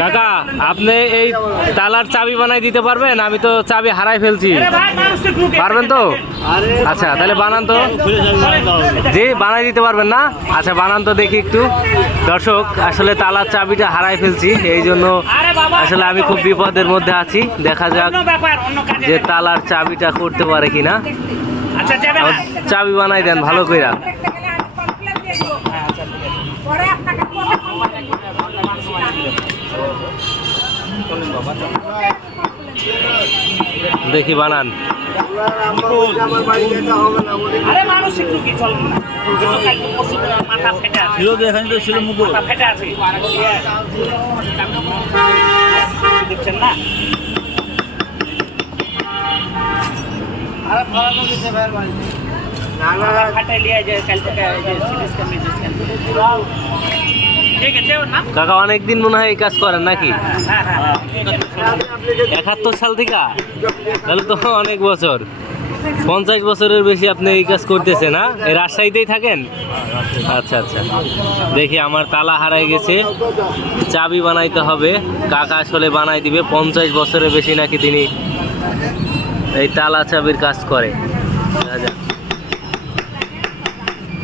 কাকা আপনি এই তালার চাবি বানাই দিতে পারবেন? আমি তো চাবি হারাই ফেলছি। পারবেন তো? আচ্ছা তাহলে বানান তো। জি বানাই দিতে পারবেন না? আচ্ছা বানান তো দেখি একটু। দর্শক আসলে তালার চাবিটা হারাই ফেলছি এই জন্য আসলে আমি খুব বিপদের মধ্যে আছি। দেখা যাক যে তালার চাবিটা করতে পারে কিনা। আচ্ছা না। চাবি বানাই দেন ভালো করে পরে আপনাকে দেখি বানান। না ছিল তো এখানে তো ছিল মুকুল। মাথা ফেটে আছে। দেখছেন না? মাথা ফাটাই লিয়ে যায় কাল থেকে সিটি স্ক্যান। কাকা, অনেকদিন মনে হয় এই কাজ করেন নাকি? হ্যাঁ হ্যাঁ একাত্তর সাল থেকে? তাহলে তো অনেক বছর। পঞ্চাশ বছরের বেশি আপনি এই কাজ করতেছে না এই রাজশাহীতেই থাকেন? আচ্ছা আচ্ছা। দেখি, আমার তালা হারাই গেছে। চাবি বানাইতে হবে। কাকা আসলে বানাই দিবে। পঞ্চাশ বছরের বেশি নাকি তিনি এই তালা চাবির কাজ করে দেখা যাক। উঠেন না উঠেন না যাবেন না আমার বাড়িতে যাবেন না। না যাবেন এই যে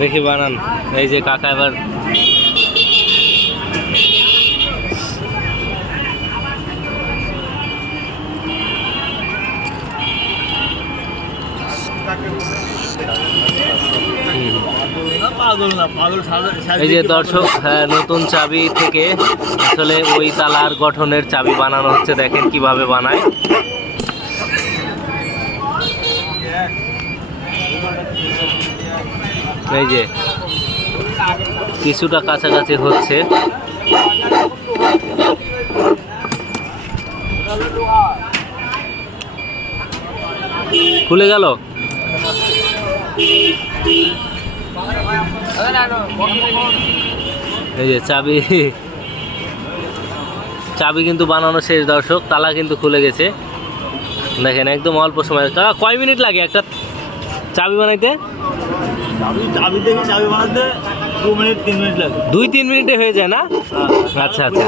দেখি বানান। এই যে কাকা এবার এই যে দর্শক হ্যাঁ, নতুন চাবি থেকে আসলে ওই তালার গঠনের চাবি বানানো হচ্ছে। দেখেন কীভাবে বানায়। এই যে, কিছুটা কাছাকাছি হচ্ছে। খুলে গেল? এই যে চাবি চাবি কিন্তু বানানো শেষ, দর্শক। তালা কিন্তু খুলে গেছে। দেখেন, একদম অল্প সময় কয় মিনিট লাগে? একটা চাবি বানাইতে? চাবি চাবি দেখে চাবি বানাতে দু মিনিট তিন মিনিট লাগে। দুই তিন মিনিটে হয়ে যায় না? আচ্ছা আচ্ছা।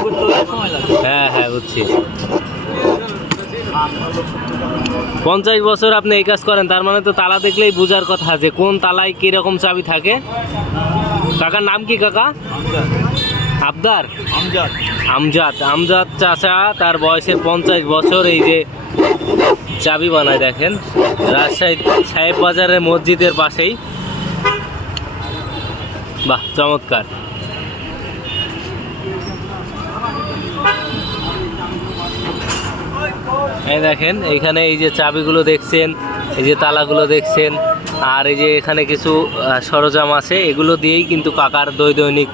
লাগে। হ্যাঁ হ্যাঁ বুঝছি। পঞ্চাশ বছর আপনি এই কাজ করেন তার মানে তো তালা দেখলেই বোঝার কথা যে কোন তালায় কীরকম চাবি থাকে। কাকার নাম কি কাকা? আবদার? আমজাদ। আমজাদ। আমজাদ চাচা তার বয়সের পঞ্চাশ বছর এই যে চাবি বানায়, দেখেন। রাজশাহী সাহেব বাজারের মসজিদের পাশেই। বাহ, চমৎকার। এই দেখেন এইখানে এই যে চাবিগুলো দেখছেন, এই যে তালাগুলো দেখছেন, আর এই যে এখানে কিছু সরঞ্জাম আছে, এগুলো দিয়েই কিন্তু কাকার দৈনিক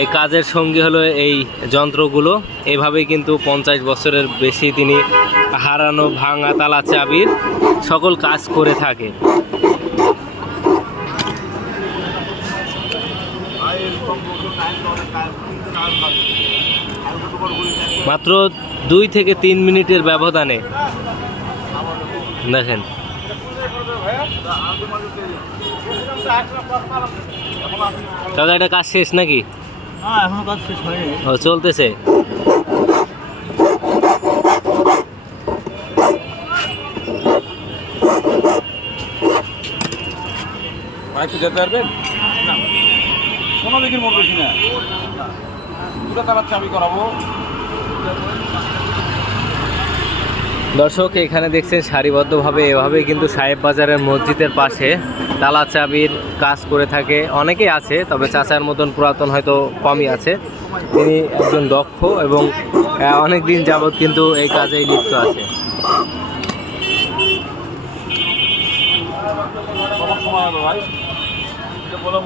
এই কাজের সঙ্গী হলো এই যন্ত্রগুলো। এভাবেই কিন্তু পঞ্চাশ বছরের বেশি তিনি হারানো ভাঙা তালা চাবির সকল কাজ করে থাকে। মাত্র দুই থেকে তিন মিনিটের ব্যবধানে। দেখেন। দাদা এটা কাজ শেষ নাকি? হ্যাঁ এখনও কাজ শেষ হয়নি। ও চলতেছে। একটু যেতে পারবেন? কোনো দিকের মধ্যে বেশি না দুটো তারা চাবি করাবো। দর্শক, এখানে দেখছেন সারিবদ্ধভাবে এভাবে কিন্তু সাহেব বাজারের মসজিদের পাশে তালা চাবির কাজ করে থাকে। অনেকেই আছে, তবে চাচার মতন পুরাতন হয়তো কমই আছে। তিনি একজন দক্ষ এবং অনেক দিন যাবৎ কিন্তু এই কাজেই লিপ্ত আছে।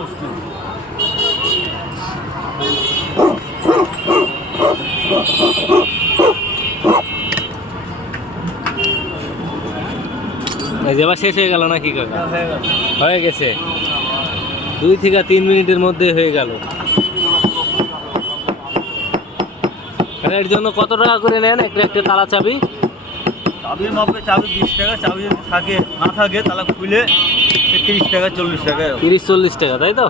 মুশকিল। এবার শেষ হয়ে গেল নাকি কাকা হয়ে হয়ে গেছে। দুই থেকে তিন মিনিটের মধ্যে হয়ে গেল। এর জন্য কত টাকা করে নেন একটা একটা তালা চাবি? চাবির মাপে চাবি বিশ টাকা চাবি থাকে না থাকে তালা খুলে তিরিশ টাকা চল্লিশ টাকা। তিরিশ চল্লিশ টাকা তাই তো?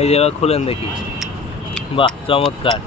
এই জায়গা খুলেন দেখি। বাহ চমৎকার।